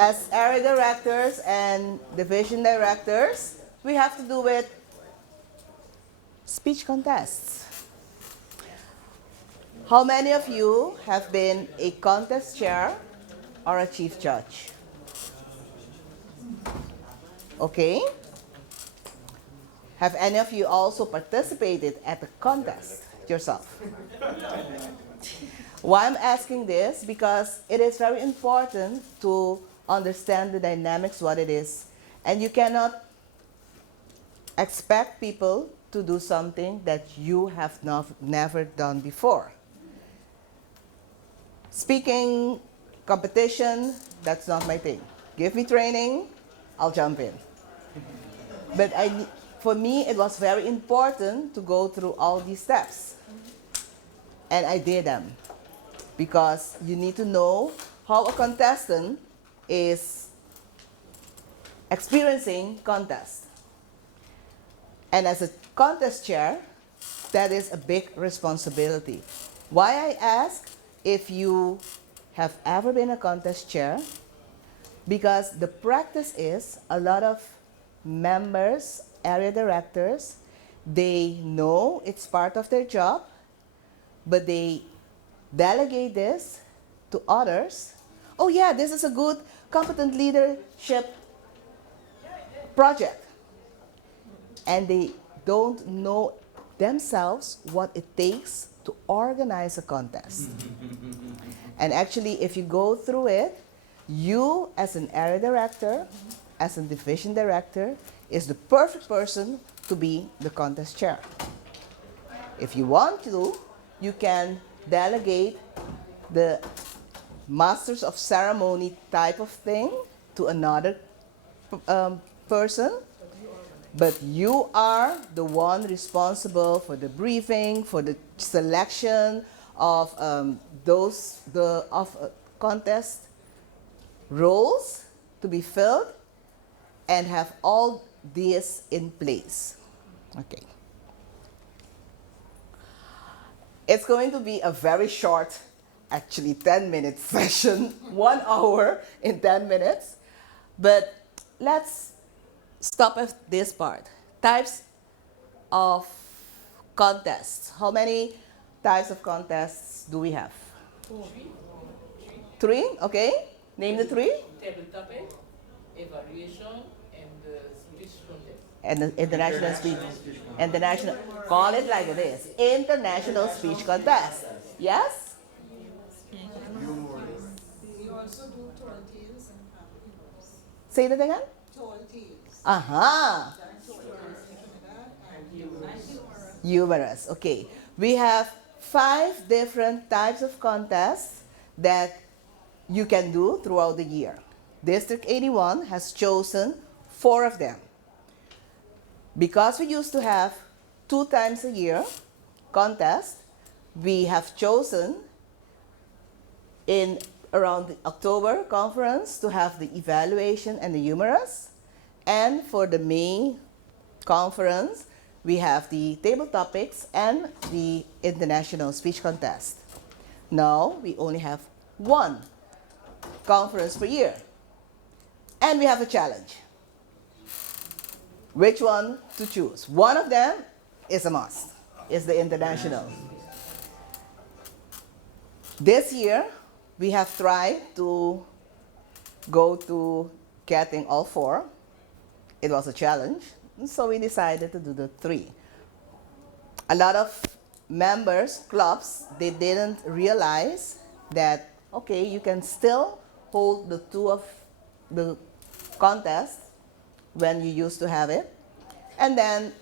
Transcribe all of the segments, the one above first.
as area directors and division directors, we have to do with speech contests. How many of you have been a contest chair or a chief judge? Okay. Have any of you also participated at the contest yourself? Why I'm asking this? Because it is very important to understand the dynamics, what it is. And you cannot expect people to do something that you have never done before. Speaking, competition, that's not my thing. Give me training, I'll jump in. But for me, it was very important to go through all these steps. And I did them. Because you need to know how a contestant is experiencing contest. And as a contest chair, that is a big responsibility. Why I ask if you have ever been a contest chair, because the practice is a lot of members, area directors, they know it's part of their job, but they delegate this to others. Oh yeah, this is a good competent leadership project. And they don't know themselves what it takes to organize a contest. And actually, if you go through it, you as an area director, as a division director, is the perfect person to be the contest chair. If you want to, you can delegate the masters of ceremony type of thing to another person, but you are the one responsible for the briefing, for the selection of contest roles to be filled, and have all this in place. Okay. It's going to be a very short, actually 10-minute session, 1 hour in 10 minutes. But let's stop at this part. Types of contests. How many types of contests do we have? Three, okay. Name the three. Table topic, evaluation, and the speech contest. And the international speech. International, call it like it is. International speech contest. Yes? You also do tall tales and humors. Say that again? Tall tales. Aha. Tall tales in Trinidad and humorous. Humorous. Okay. We have 5 different types of contests that you can do throughout the year. District 81 has chosen 4 of them. Because we used to have 2 times a year contest, we have chosen in around the October conference to have the evaluation and the humorous. And for the May conference, we have the table topics and the international speech contest. Now, we only have 1 conference per year. And we have a challenge. Which one to choose? One of them is a must, is the international. This year, we have tried to go to getting all 4. It was a challenge, so we decided to do the 3. A lot of members, clubs, they didn't realize that, okay, you can still hold the 2 of the contest when you used to have it. And then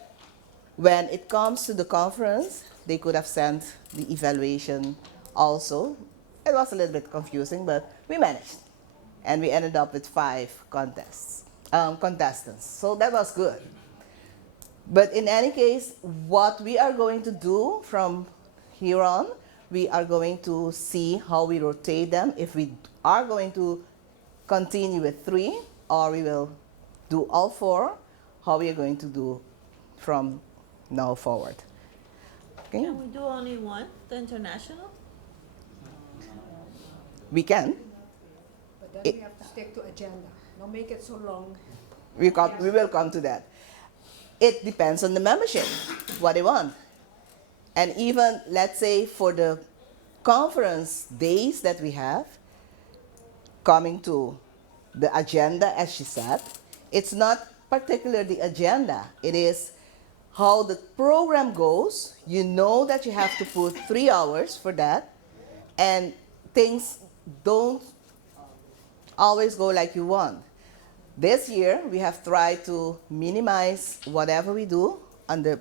when it comes to the conference, they could have sent the evaluation also. It was a little bit confusing, but we managed. And we ended up with 5 contestants. So that was good. But in any case, what we are going to do from here on, we are going to see how we rotate them. If we are going to continue with 3, or we will do all 4, how we are going to do from now forward. Okay? Can we do only one, the international? We can. But then It- we have to stick to agenda. Don't make it so long. we will come to that. It depends on the membership, what they want. And even, let's say, for the conference days that we have, coming to the agenda, as she said, it's not particularly the agenda. It is how the program goes. You know that you have to put 3 hours for that, and things don't always go like you want. This year, we have tried to minimize whatever we do on the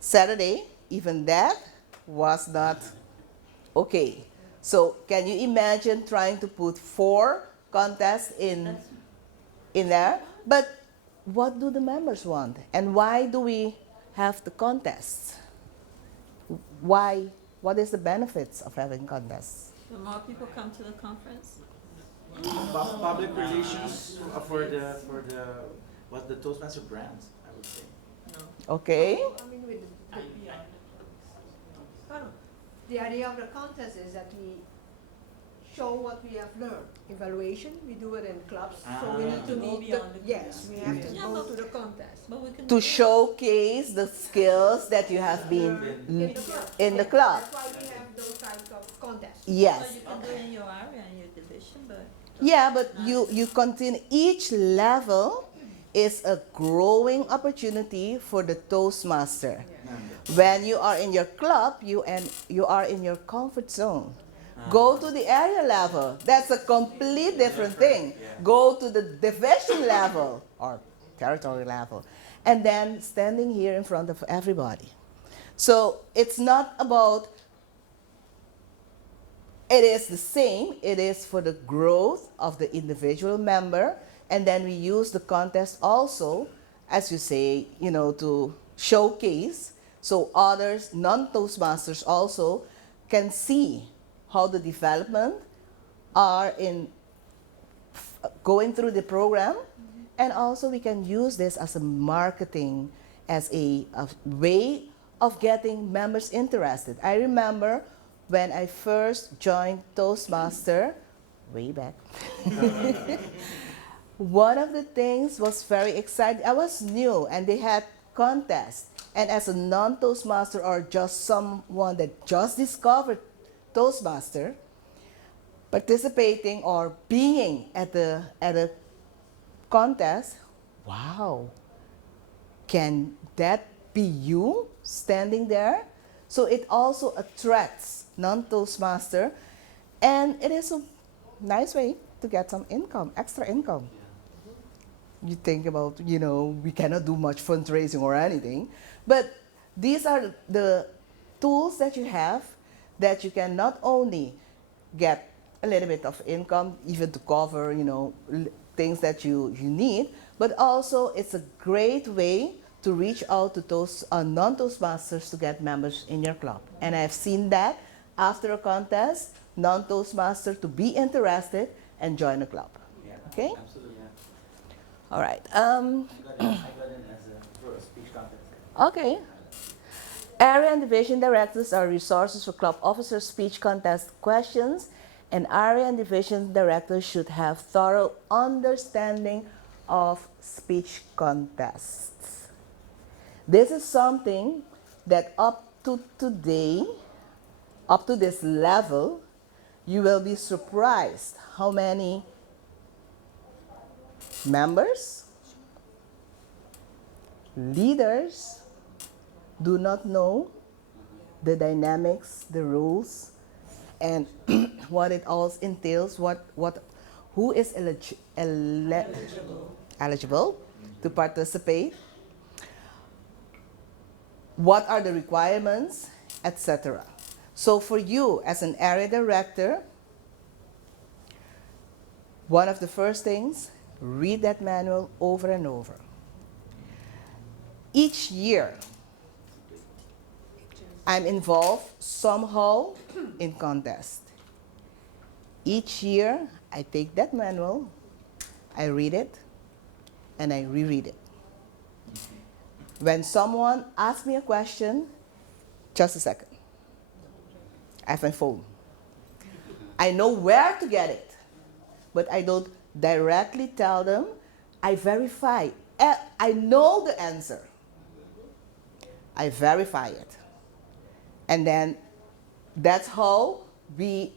Saturday. Even that was not okay. So can you imagine trying to put 4 contests in there? But what do the members want? And why do we have the contests? Why? What is the benefits of having contests? The more people come to the conference, Public relations for the what the Toastmaster brand, I would say. no. Okay. I mean, with the idea of the contest is that we show what we have learned. Evaluation, we do it in clubs, so we need to Go meet beyond the yes, we have to Yeah, go but- to the contest. But we can To do showcase the skills that you have been In the club. in the club. That's why we have those types of contests. So Yes. you can do it in your area and your division, but Yeah, but you continue. Each level is a growing opportunity for the Toastmaster. When you are in your club, you are in your comfort zone. Go to the area level. That's a complete different thing. Go to the division level or territory level. And then standing here in front of everybody. So it's not about, it is the same. It is for the growth of the individual member. And then we use the contest also, as you say, to showcase so others, non-Toastmasters also, can see how the development are in going through the program. And also we can use this as a marketing, as a way of getting members interested. I remember when I first joined Toastmaster, way back, one of the things was very exciting. I was new and they had contests. And as a non-Toastmaster or just someone that just discovered Toastmaster, participating or being at a contest, wow, can that be you standing there? So it also attracts non-Toastmaster, and it is a nice way to get some income, extra income. You think about, we cannot do much fundraising or anything, but these are the tools that you have that you can not only get a little bit of income, even to cover, things that you need, but also it's a great way to reach out to those non-Toastmasters to get members in your club. And I've seen that after a contest, non-Toastmaster to be interested and join a club. Yeah. Okay? Absolutely. Yeah. All right. I got in for a speech contest. Okay. Area and division directors are resources for club officers' speech contest questions, and area and division directors should have thorough understanding of speech contests. This is something that up to today, up to this level, you will be surprised how many members, leaders do not know the dynamics, the rules, and what it all entails, who is eligible to participate, what are the requirements, etc. So for you as an area director, one of the first things, read that manual over and over. Each year, I'm involved somehow in contest. Each year, I take that manual, I read it, and I reread it. When someone asks me a question, just a second. I have my phone. I know where to get it. but I don't directly tell them. I verify. I know the answer. I verify it. And then that's how we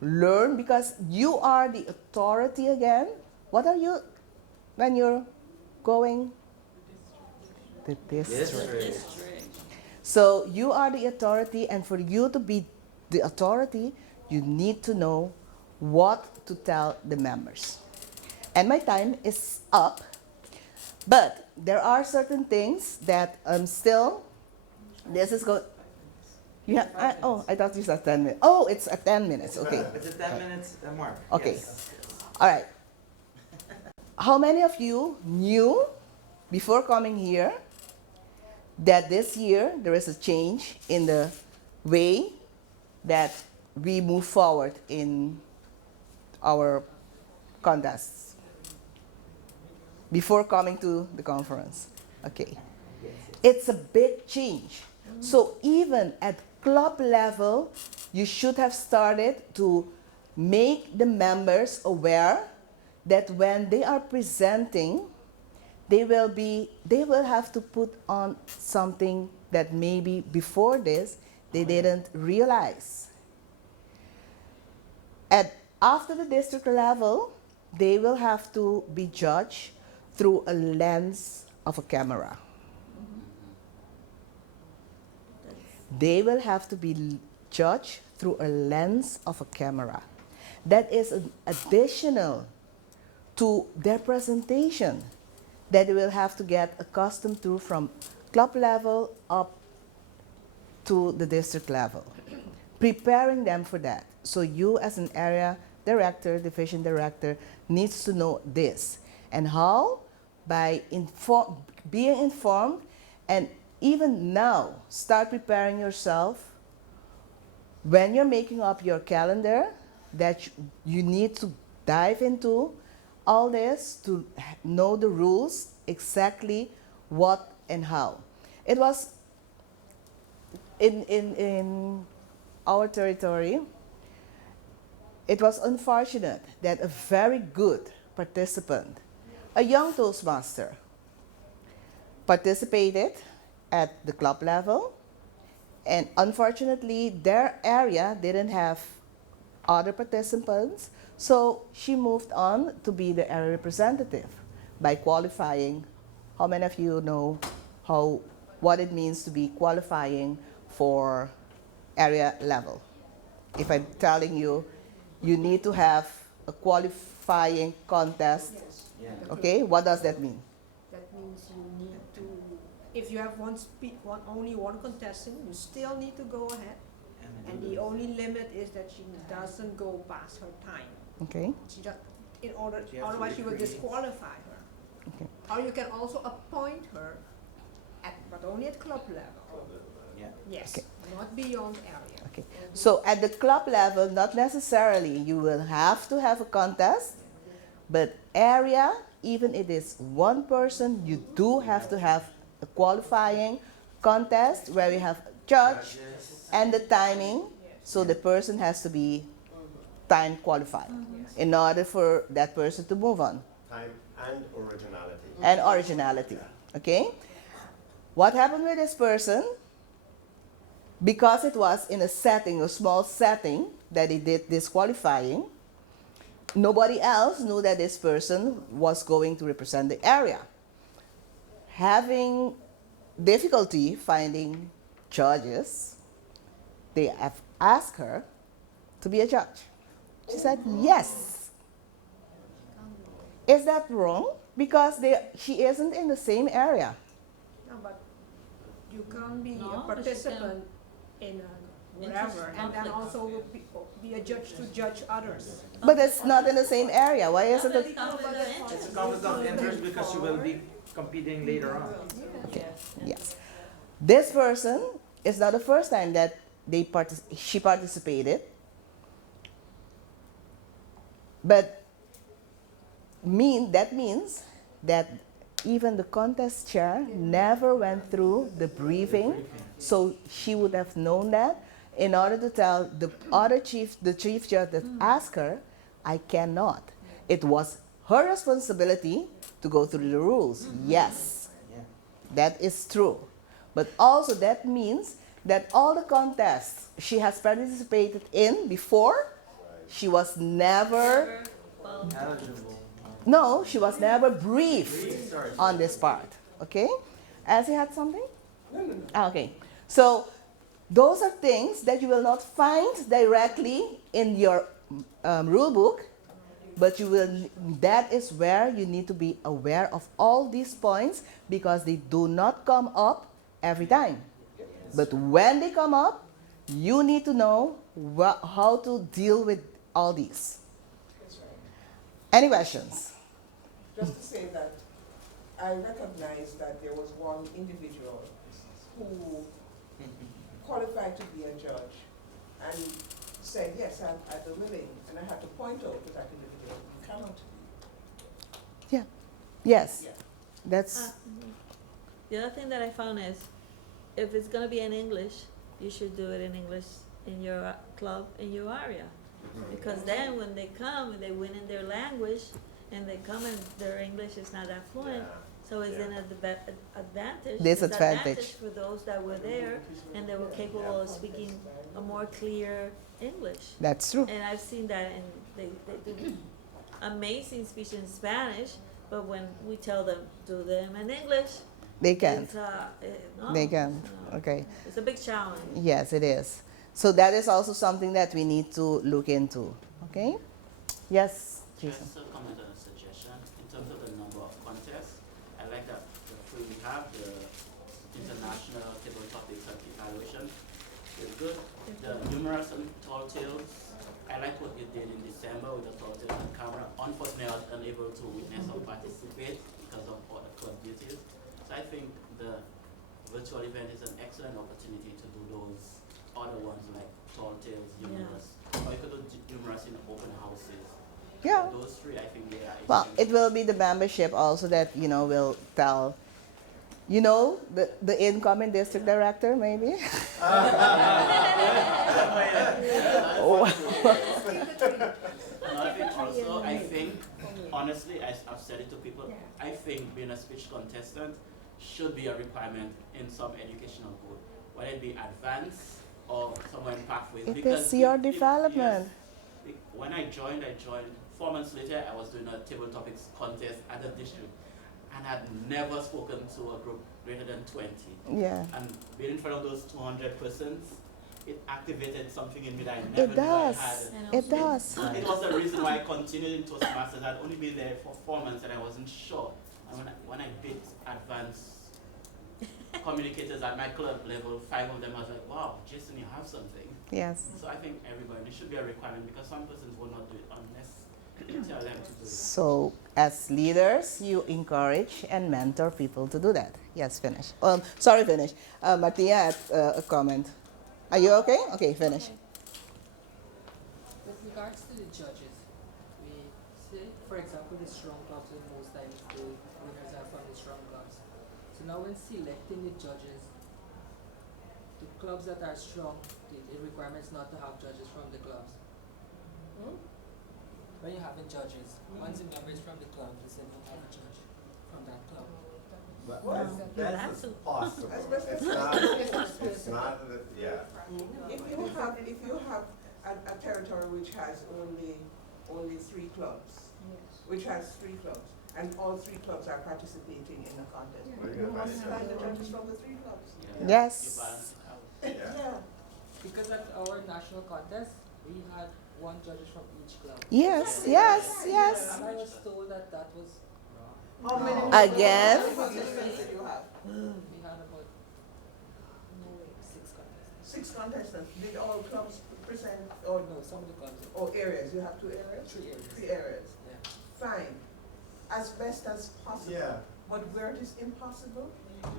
learn, because you are the authority again. What are you when you're going? The district. District. So you are the authority, and for you to be the authority, you need to know what to tell the members. And my time is up, but there are certain things that still, this is good. Yeah, I thought you said 10 minutes. Oh, it's at 10 minutes, okay. It's a 10 minutes mark. Okay. Yes. All right. How many of you knew before coming here that this year there is a change in the way that we move forward in our contests before coming to the conference? Okay. It's a big change. So even at club level, you should have started to make the members aware that when they are presenting, they will have to put on something that maybe before this they didn't realize. After the district level, they will have to be judged through a lens of a camera. They will have to be judged through a lens of a camera. That is an additional to their presentation that they will have to get accustomed to from club level up to the district level. Preparing them for that. So you as an area director, division director, needs to know this. And how? By being informed, and even now, start preparing yourself when you're making up your calendar, that you need to dive into all this to know the rules, exactly what and how. It was in our territory, it was unfortunate that a very good participant, a young Toastmaster, participated at the club level, and unfortunately their area didn't have other participants, so she moved on to be the area representative by qualifying. How many of you know what it means to be qualifying for area level? If I'm telling you, you need to have a qualifying contest, Yes. Yeah. okay? What does that mean? That means you need to, if you have only one contestant, you still need to go ahead. And the only limit is that she doesn't go past her time. Okay? She just, She has to otherwise you will recreate. disqualify her. Okay. Or you can also appoint her but only at club level. Yeah. Yes, Okay. not beyond area. Okay. So at the club level, not necessarily you will have to have a contest, but area, even if it is one person, you do have to have a qualifying contest where we have a judge Judges. and the timing, so the person has to be time qualified in order for that person to move on. Time and originality. And originality. Okay? What happened with this person? Because it was in a setting, a small setting, that he did this qualifying, nobody else knew that this person was going to represent the area. Having difficulty finding judges, they have asked her to be a judge. She said yes. Is that wrong? Because she isn't in the same area. No, but you can't be No, a but you participant in a Interest wherever and then conflict. also be a judge to judge others. But it's not in the same area. Why is it that? It's a conflict of interest because you will be competing later on. Okay. Yes. This person is not the first time that she participated. But that means that even the contest chair never went through the briefing, so she would have known that in order to tell the chief judge that asked her, I cannot. It was her responsibility to go through the rules. Yes, Yeah. that is true. But also that means that all the contests she has participated in before, she was never, Well, Eligible. no, she was never briefed Brief, sorry. on this part. Okay? As he had something? Ah, okay. So those are things that you will not find directly in your rule book, but you will. That is where you need to be aware of all these points because they do not come up every time. But when they come up, you need to know how to deal with all these. Any questions? Just to say that I recognize that there was one individual who qualified to be a judge and said, yes, I'd be willing. And I had to point out to that individual, you cannot. Yes. Yeah. That's the other thing that I found is, if it's gonna be in English, you should do it in English in your club, in your area. Because then when they come and they win in their language, and they come and their English is not that fluent, so it's an advantage. Disadvantage. For those that were there and they were capable of speaking a more clear English. that's true. And I've seen that, and they do amazing speech in Spanish, but when we tell them do them in English, They can. it's, no, They can. no. Okay. It's a big challenge. Yes, it is. So that is also something that we need to look into. Okay? Yes, Jason. Just a comment and a suggestion. In terms of the number of contests, I like that the three we have, the international table topics and evaluation, is good. The numerous and tall tales, I like what you did in December with the tall tales on camera. Unfortunately, I was unable to witness or participate because of other club duties. So I think the virtual event is an excellent opportunity to do those other ones like tall tales, humorous. Or you could do humorous in open houses. Yeah. Those three, I think they are. Well, it will be the membership also that, will tell, the incoming district director maybe? Another thing also, I think, honestly, I've said it to people, I think being a speech contestant should be a requirement in some educational code, whether it be advanced or somewhere in pathways. It is your development. Yes, when I joined 4 months later, I was doing a table topics contest at the district, and I'd never spoken to a group greater than 20. Yeah. And being in front of those 200 persons, it activated something in me that I never It knew I does. had. It does. It was the reason why I continued in Toastmasters. I'd only been there for 4 months and I wasn't sure. And when I did advanced communicators at my club level, 5 of them, I was like, wow, Jason, you have something. Yes. So I think everybody, it should be a requirement because some persons will not do it unless you tell them to do it. So, as leaders, you encourage and mentor people to do that. Yes, finish. Sorry, finish. Martia had a comment. Are you okay? Okay, finish. With regards to the judges, we say, for example, the strong clubs, and most times the winners are from the strong clubs. So now when selecting the judges, the clubs that are strong, the requirement is not to have judges from the clubs. When you're having judges, once the member is from the club, they say don't have a judge from that club. But That's that's a- possible. Especially It's not, yeah. If you have a territory which has only 3 clubs, and all 3 clubs are participating in the contest, Well, you yeah, must that's- find the judges from the 3 clubs. Yeah. Yes. You balance it out. Yeah. Because at our national contest, we had 1 judges from each club. Yes, yes, yes. And I was told that that was wrong. How many Again? contestants did you have? We had about 6 contestants. 6 contestants. Did all clubs present, or No, some of the clubs, areas? You have 2 areas? 3 areas. 3 areas. Yeah. Fine. As best as possible. Yeah, But where it is impossible, So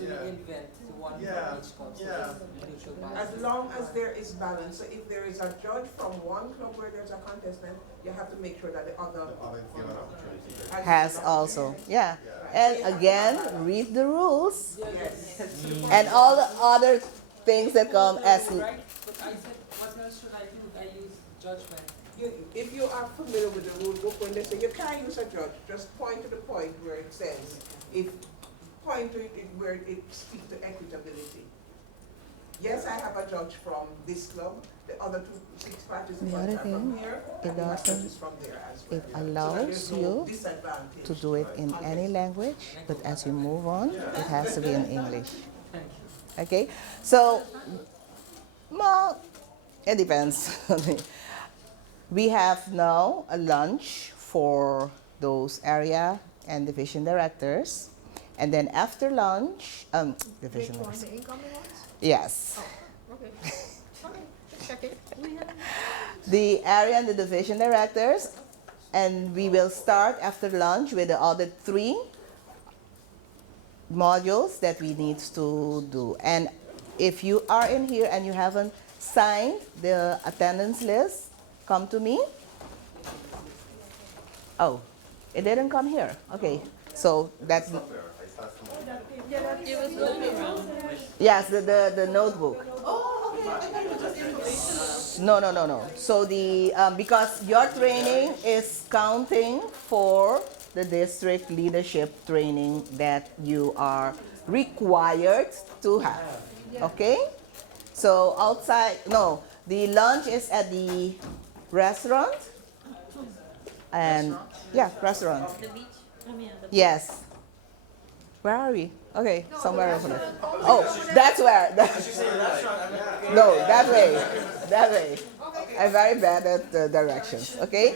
we invent one Yeah, from each club. So yeah. it's a neutral balance. as long as there is balance. So if there is a judge from one club where there's a contestant, you have to make sure that the other the other given opportunity. to- Has also. Yeah. And again, read the rules Yes. and all the other things that come as. Right, but I said, what else should I do? I use judgment. if you are familiar with the rule book, when they say you can't use a judge, just point to the point where it says, point to it where it speaks to equitability. Yes, I have a judge from this club, the other 6 participants other are from thing, here, it and we have doesn't- judges from there as well. It So that allows there's no you disadvantage to do it in any language, but as you move on, it has to be in English. Thank you. Okay, so, well, it depends. We have now a lunch for those area and division directors, and then after lunch, division Which ones, directors. the incoming ones? Yes, Okay. Okay, just checking. the area and the division directors, and we will start after lunch with the other 3 modules that we need to do. And if you are in here and you haven't signed the attendance list, come to me. Oh, it didn't come here. Okay, so that's Up there, I saw someone. It was going around. yes, the notebook. Oh, okay, I thought it was just information. No. So the because your training is counting for the district leadership training that you are required to have. Okay? So outside, no, the lunch is at the restaurant. And yeah, restaurant. The beach? I mean, the Yes. Where are we? Okay, somewhere over there. Oh, that's where. No, that way. That way. I'm very bad at directions. Okay.